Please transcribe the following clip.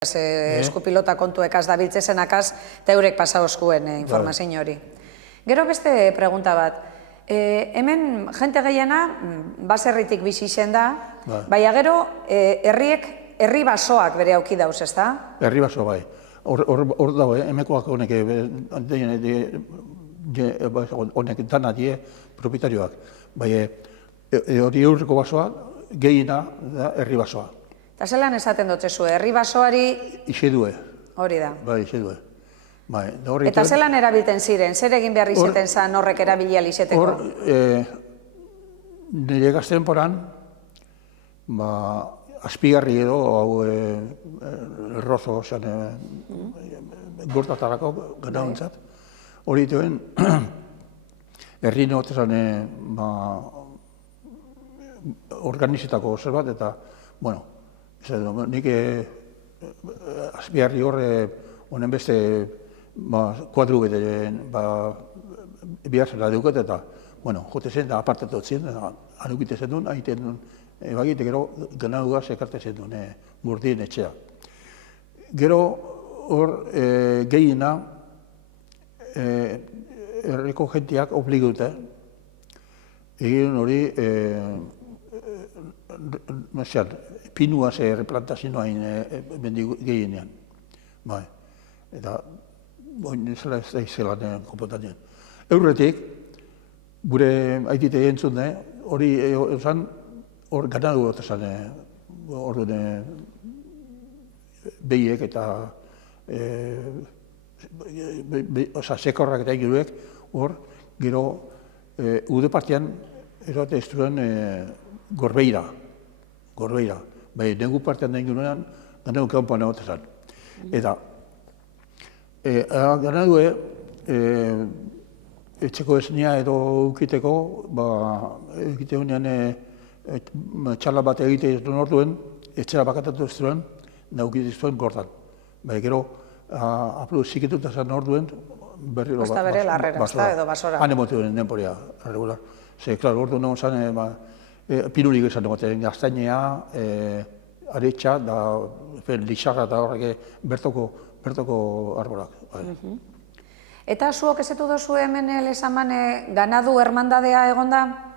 Eskupilota kontuekaz dabiltzezenakaz, eta eurek pasaoskuen informazio hori. Gero beste pregunta bat, hemen jente gehiena baserritik bizi izen da, baina gero herri basoak bere auki dauz, ez da? Herri baso bai. Hor dago, emekoak honek dana die propietarioak. Baina hori eurreko basoa gehiena da herri basoa. Eta zelan esaten dutzezu, herri basoari... Ixedue. Hori da. Bai, ixedue. Eta zelan erabilten ziren, zer egin behar izeten zan horrek erabilia izeteko? Hor, nire gazten poran, azpigarri edo, hau errozo, gortatarako gana hontzat, hori dituen, herri notezan organizetako zer bat, eta, bueno, nik azpigarri horre honen beste kuadru bete biharzela duket eta, bueno, jote zen da apartatu zen, anukite zen duen, ahiten duen, bagite gero gana dugaz ekarte zen duen murdien etxea. Gero hor gehiena herriko jentiak obligute, egin hori pinua ze replantazioain gehienean. Eta zela ez da izelan konpotatzen. Eurretik, gure aitite entzun, hori esan, hor ganadu eta zan, hor behiek eta sekorrak eta egiruek, hor, gero, ude partian, eroate ez duen gorbeira. Bai, negu partean den gurean, ganadu kanpoan egotezan. Eta, ganadu etxeko esnea edo ukiteko, egite honean txala bat egite ez duen orduen, etxera bakatatu ez duen, naukite ez duen gortan. Bai, gero, aplu ziketuta zen orduen, berriro Basta bere larrera, ez da, edo basora. Han emotu den denporia, regular. Ze, klaro, ordu nagoen zen, pinurik esan dugu, gaztainea, aretsa, lixarra eta horrek bertoko arbolak. Eta zuok ezetu dozu hemen lezaman ganadu hermandadea egon da?